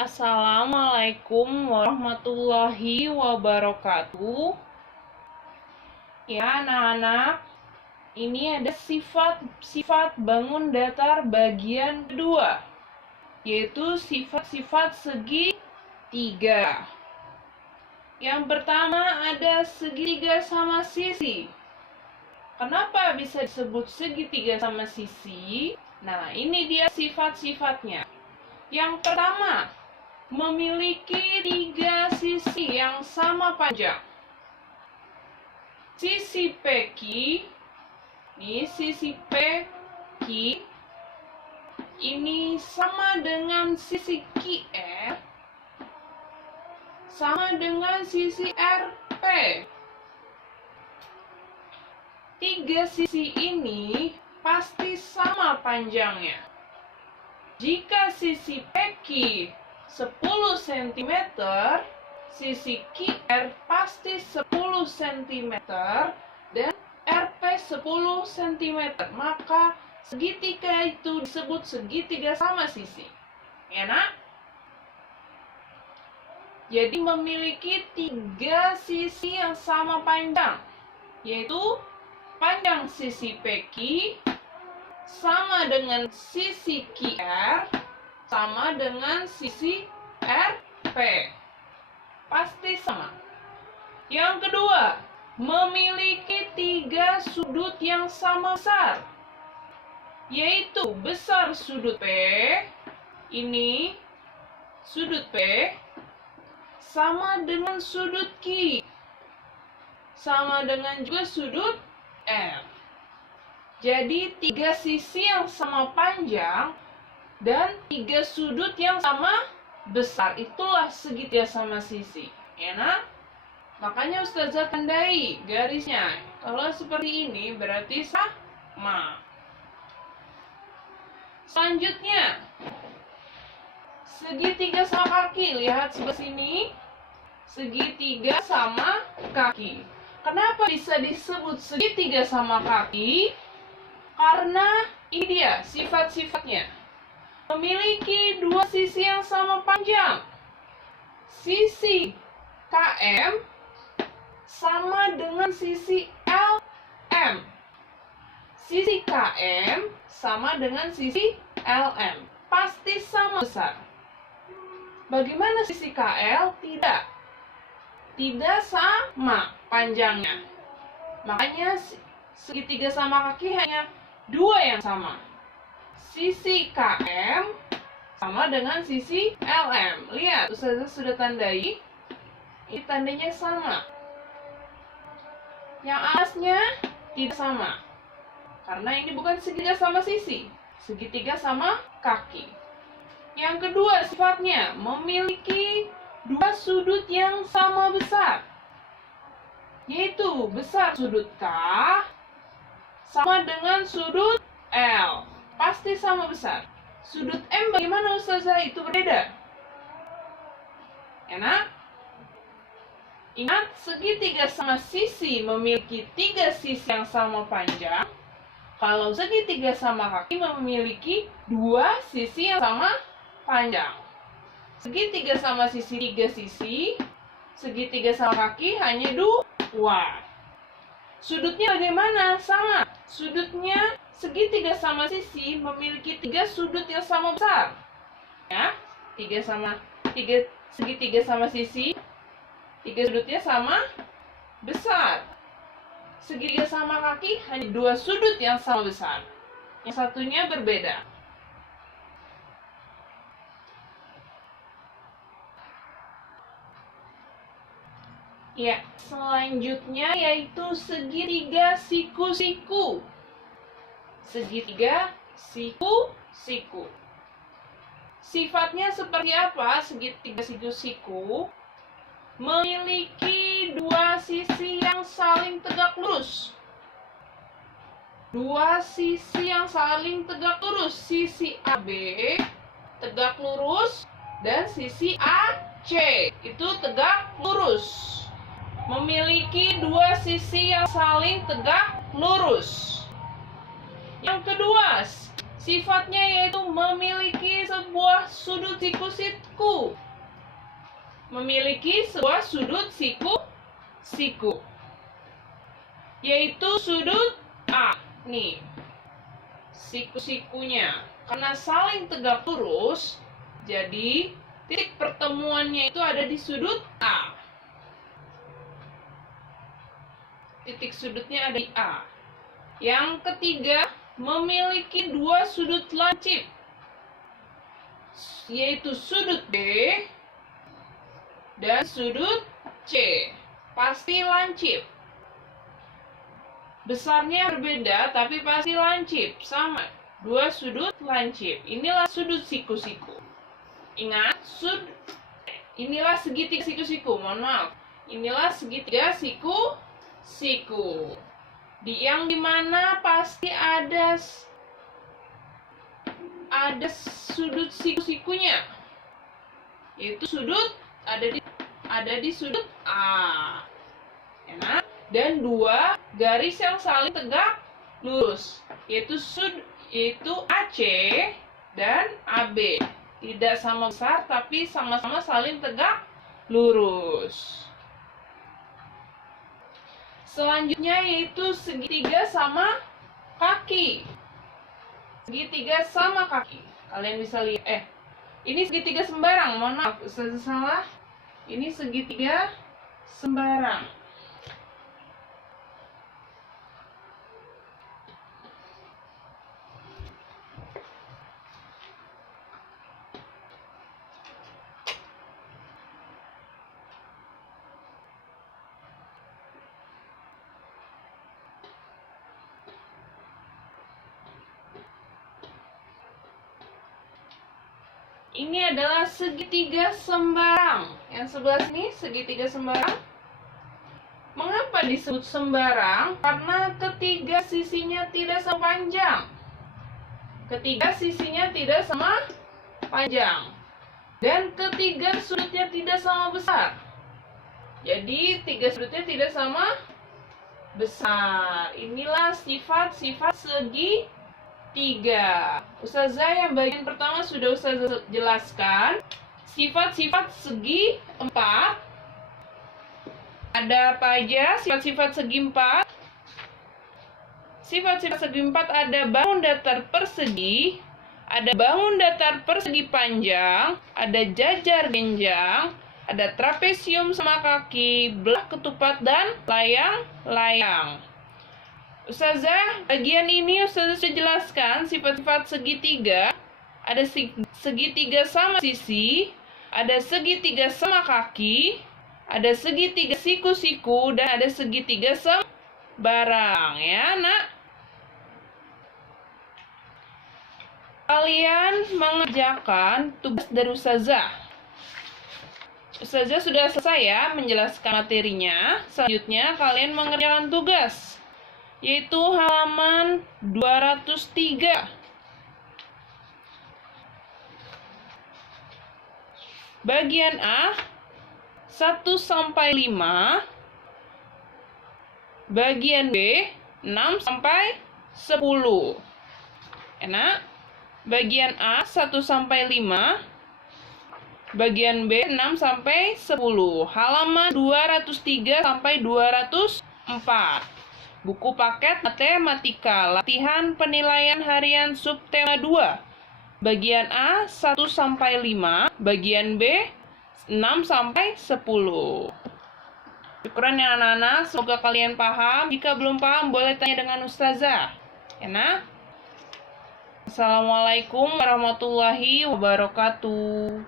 Assalamualaikum warahmatullahi wabarakatuh. Ya, anak-anak, ini ada sifat-sifat bangun datar bagian kedua, yaitu sifat-sifat segitiga. Yang pertama ada segitiga sama sisi. Kenapa bisa disebut segitiga sama sisi? Nah, ini dia sifat-sifatnya. Yang pertama, memiliki 3 sisi yang sama panjang. Sisi PQ, ini sisi PQ, ini sama dengan sisi QR, sama dengan sisi RP. 3 sisi ini pasti sama panjangnya. Jika sisi PQ 10 cm, sisi QR pasti 10 cm, dan RP 10 cm. Maka segitiga itu disebut segitiga sama sisi. Ya, nak? Jadi memiliki 3 sisi yang sama panjang, yaitu panjang sisi PQ sama dengan sisi QR, sama dengan sisi RP. Pasti sama. Yang kedua, memiliki 3 sudut yang sama besar, yaitu besar sudut P, ini sudut P, sama dengan sudut Q, sama dengan juga sudut R. Jadi 3 sisi yang sama panjang dan 3 sudut yang sama besar, itulah segitiga sama sisi. Ya, nak? Makanya Ustazah tandai garisnya. Kalau seperti ini berarti sama. Selanjutnya, segitiga sama kaki. Lihat sebelah sini. Segitiga sama kaki. Kenapa bisa disebut segitiga sama kaki? Karena ini dia sifat-sifatnya. Memiliki 2 sisi yang sama panjang. Sisi KM sama dengan sisi LM. Sisi KM sama dengan sisi LM. Pasti sama besar. Bagaimana sisi KL? Tidak sama panjangnya. Makanya segitiga sama kaki hanya 2 yang sama. Sisi KM sama dengan sisi LM. Lihat, Ustazah sudah tandai. Ini tandanya sama. Yang atasnya tidak sama. Karena ini bukan segitiga sama sisi. Segitiga sama kaki. Yang kedua sifatnya, memiliki 2 sudut yang sama besar. Yaitu besar sudut K sama dengan sudut L. Pasti sama besar. Sudut M bagaimana Ustazah? Itu berbeda. Enak? Ingat, segitiga sama sisi memiliki 3 sisi yang sama panjang. Kalau segitiga sama kaki memiliki 2 sisi yang sama panjang. Segitiga sama sisi 3 sisi. Segitiga sama kaki hanya 2. Sudutnya bagaimana? Sama. Sudutnya segitiga sama sisi memiliki 3 sudut yang sama besar. Ya, segitiga sama sisi, 3 sudutnya sama besar. Segitiga sama kaki hanya 2 sudut yang sama besar. Yang satunya berbeda. Ya, selanjutnya yaitu segitiga siku-siku. Segitiga siku-siku. Sifatnya seperti apa segitiga siku-siku? Memiliki 2 sisi yang saling tegak lurus. 2 sisi yang saling tegak lurus. Sisi AB tegak lurus dan sisi AC itu tegak lurus. Memiliki 2 sisi yang saling tegak lurus. Yang kedua, Sifatnya yaitu memiliki sebuah sudut siku-siku. Memiliki sebuah sudut siku-siku. Yaitu sudut A. Nih. Siku-sikunya. Karena saling tegak lurus, jadi titik pertemuannya itu ada di sudut A. Titik sudutnya ada di A. Yang ketiga, memiliki dua sudut lancip, yaitu sudut B dan sudut C. Pasti lancip. Besarnya berbeda, tapi pasti lancip. Sama. Dua sudut lancip. Inilah sudut siku-siku. Ingat, inilah segitiga siku-siku. Mohon maaf. Inilah segitiga siku-siku. Yang dimana pasti ada sudut siku-sikunya. Yaitu sudut ada di sudut A. Enak. Dan dua garis yang saling tegak lurus, yaitu AC dan AB. Tidak sama besar, tapi sama-sama saling tegak lurus. Selanjutnya yaitu segitiga sama kaki. Segitiga sama kaki. Kalian bisa lihat. Ini segitiga sembarang. Mohon maaf, salah. Ini segitiga sembarang. Ini adalah segitiga sembarang. Yang sebelah sini segitiga sembarang. Mengapa disebut sembarang? Karena ketiga sisinya tidak sama panjang. Ketiga sisinya tidak sama panjang. Dan ketiga sudutnya tidak sama besar. Jadi tiga sudutnya tidak sama besar. Inilah sifat-sifat segitiga. Ustazah yang bagian pertama sudah Ustazah jelaskan. Sifat-sifat segi empat. Ada apa aja sifat-sifat segi empat? Sifat-sifat segi empat ada bangun datar persegi, ada bangun datar persegi panjang, ada jajar genjang, ada trapesium sama kaki, belah ketupat, dan layang-layang. Ustazah, bagian ini Ustazah sudah jelaskan sifat-sifat segitiga. Ada segitiga sama sisi, ada segitiga sama kaki, ada segitiga siku-siku, dan ada segitiga sembarang. Ya, nak? Kalian mengerjakan tugas dari Ustazah. Ustazah sudah selesai ya menjelaskan materinya. Selanjutnya kalian mengerjakan tugas, yaitu halaman 203. Bagian A 1 sampai 5. Bagian B 6 sampai 10. Enak? Bagian A 1 sampai 5. Bagian B 6 sampai 10. Halaman 203 sampai 204. Buku paket matematika, latihan penilaian harian subtema 2. Bagian A 1 sampai 5, bagian B 6 sampai 10. Syukuran ya anak-anak, semoga kalian paham. Jika belum paham boleh tanya dengan Ustazah. Enak? Assalamualaikum warahmatullahi wabarakatuh.